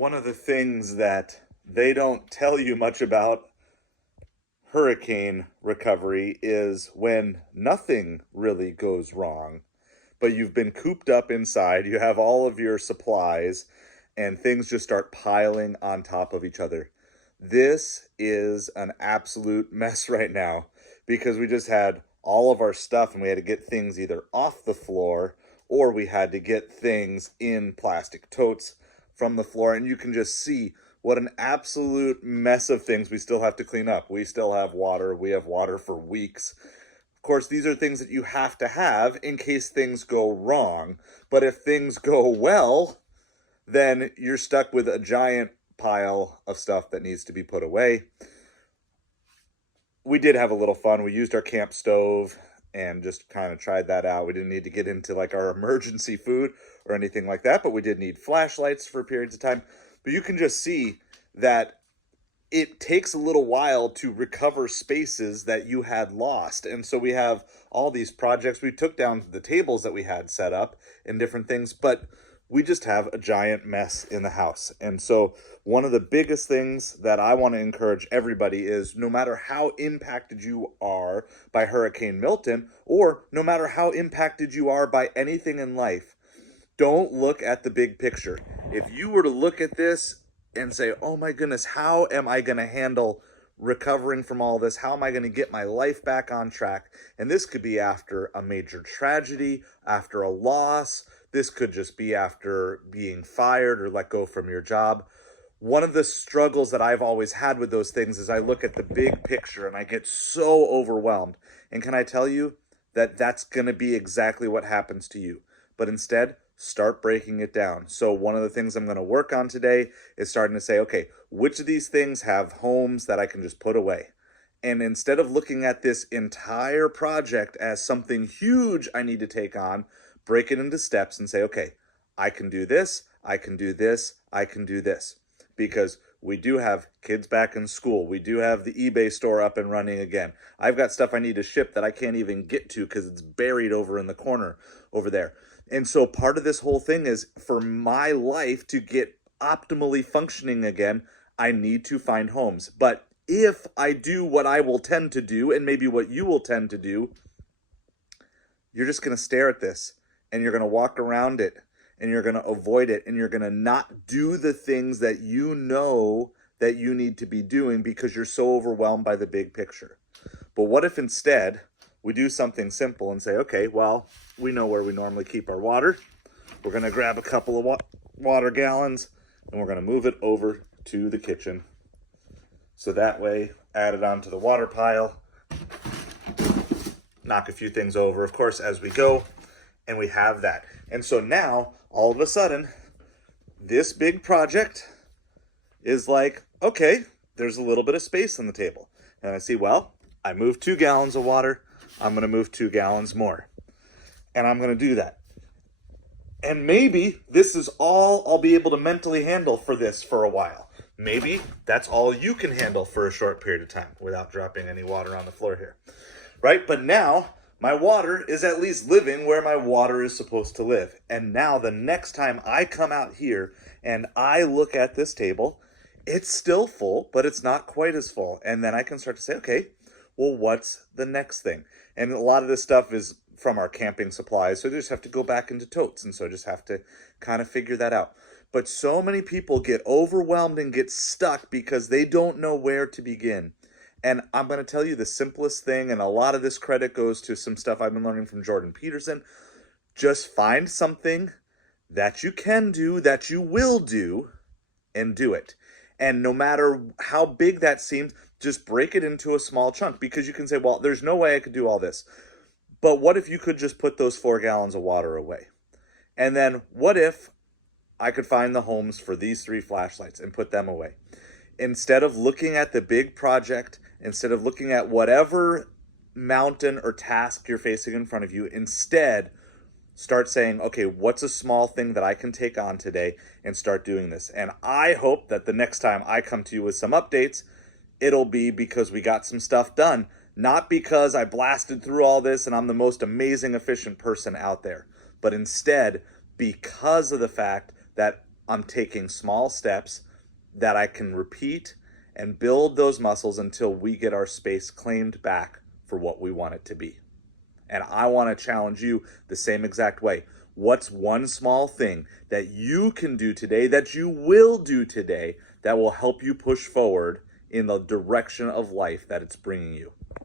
One of the things that they don't tell you much about hurricane recovery is when nothing really goes wrong, but you've been cooped up inside, you have all of your supplies, and things just start piling on top of each other. This is an absolute mess right now because we just had all of our stuff and we had to get things either off the floor or we had to get things in plastic totes from the floor. And you can just see what an absolute mess of things we still have to clean up. We still have water. We have water for weeks. Of course, these are things that you have to have in case things go wrong. But if things go well, then you're stuck with a giant pile of stuff that needs to be put away. We did have a little fun. We used our camp stove and just kind of tried that out. We didn't need to get into like our emergency food or anything like that, but we did need flashlights for periods of time. But you can just see that it takes a little while to recover spaces that you had lost. And so we have all these projects. We took down the tables that we had set up and different things, but we just have a giant mess in the house. And so one of the biggest things that I want to encourage everybody is no matter how impacted you are by Hurricane Milton, or no matter how impacted you are by anything in life, don't look at the big picture. If you were to look at this and say, oh my goodness, how am I going to handle recovering from all this? How am I going to get my life back on track? And this could be after a major tragedy, after a loss. This could just be after being fired or let go from your job. One of the struggles that I've always had with those things is I look at the big picture and I get so overwhelmed. And can I tell you that that's going to be exactly what happens to you? But instead, start breaking it down. So one of the things I'm going to work on today is starting to say, okay, which of these things have homes that I can just put away? And instead of looking at this entire project as something huge I need to take on, break it into steps and say, okay, I can do this, I can do this, I can do this. Because we do have kids back in school. We do have the eBay store up and running again. I've got stuff I need to ship that I can't even get to because it's buried over in the corner over there. And so part of this whole thing is for my life to get optimally functioning again, I need to find homes. But if I do what I will tend to do, and maybe what you will tend to do, you're just going to stare at this and you're going to walk around it and you're going to avoid it and you're going to not do the things that you know that you need to be doing because you're so overwhelmed by the big picture. But what if instead we do something simple and say, okay, well, we know where we normally keep our water. We're going to grab a couple of water gallons and we're going to move it over to the kitchen. So that way, add it onto the water pile, knock a few things over, of course, as we go, and we have that. And so now, all of a sudden, this big project is like, okay, there's a little bit of space on the table. And I see, well, I moved 2 gallons of water. I'm going to move 2 gallons more. And I'm going to do that. And maybe this is all I'll be able to mentally handle for this for a while. Maybe that's all you can handle for a short period of time without dropping any water on the floor here. Right? But now my water is at least living where my water is supposed to live. And now the next time I come out here and I look at this table, it's still full, but it's not quite as full. And then I can start to say, okay, well, what's the next thing? And a lot of this stuff is from our camping supplies, so they just have to go back into totes, and so I just have to kind of figure that out. But so many people get overwhelmed and get stuck because they don't know where to begin. And I'm going to tell you the simplest thing, and a lot of this credit goes to some stuff I've been learning from Jordan Peterson. Just find something that you can do, that you will do, and do it. And no matter how big that seems, just break it into a small chunk, because you can say, well, there's no way I could do all this. But what if you could just put those 4 gallons of water away? And then what if I could find the homes for these 3 flashlights and put them away? Instead of looking at the big project, instead of looking at whatever mountain or task you're facing in front of you, instead start saying, okay, what's a small thing that I can take on today, and start doing this. And I hope that the next time I come to you with some updates, it'll be because we got some stuff done. Not because I blasted through all this and I'm the most amazing, efficient person out there, but instead because of the fact that I'm taking small steps that I can repeat and build those muscles until we get our space claimed back for what we want it to be. And I want to challenge you the same exact way. What's one small thing that you can do today, that you will do today, that will help you push forward in the direction of life that it's bringing you?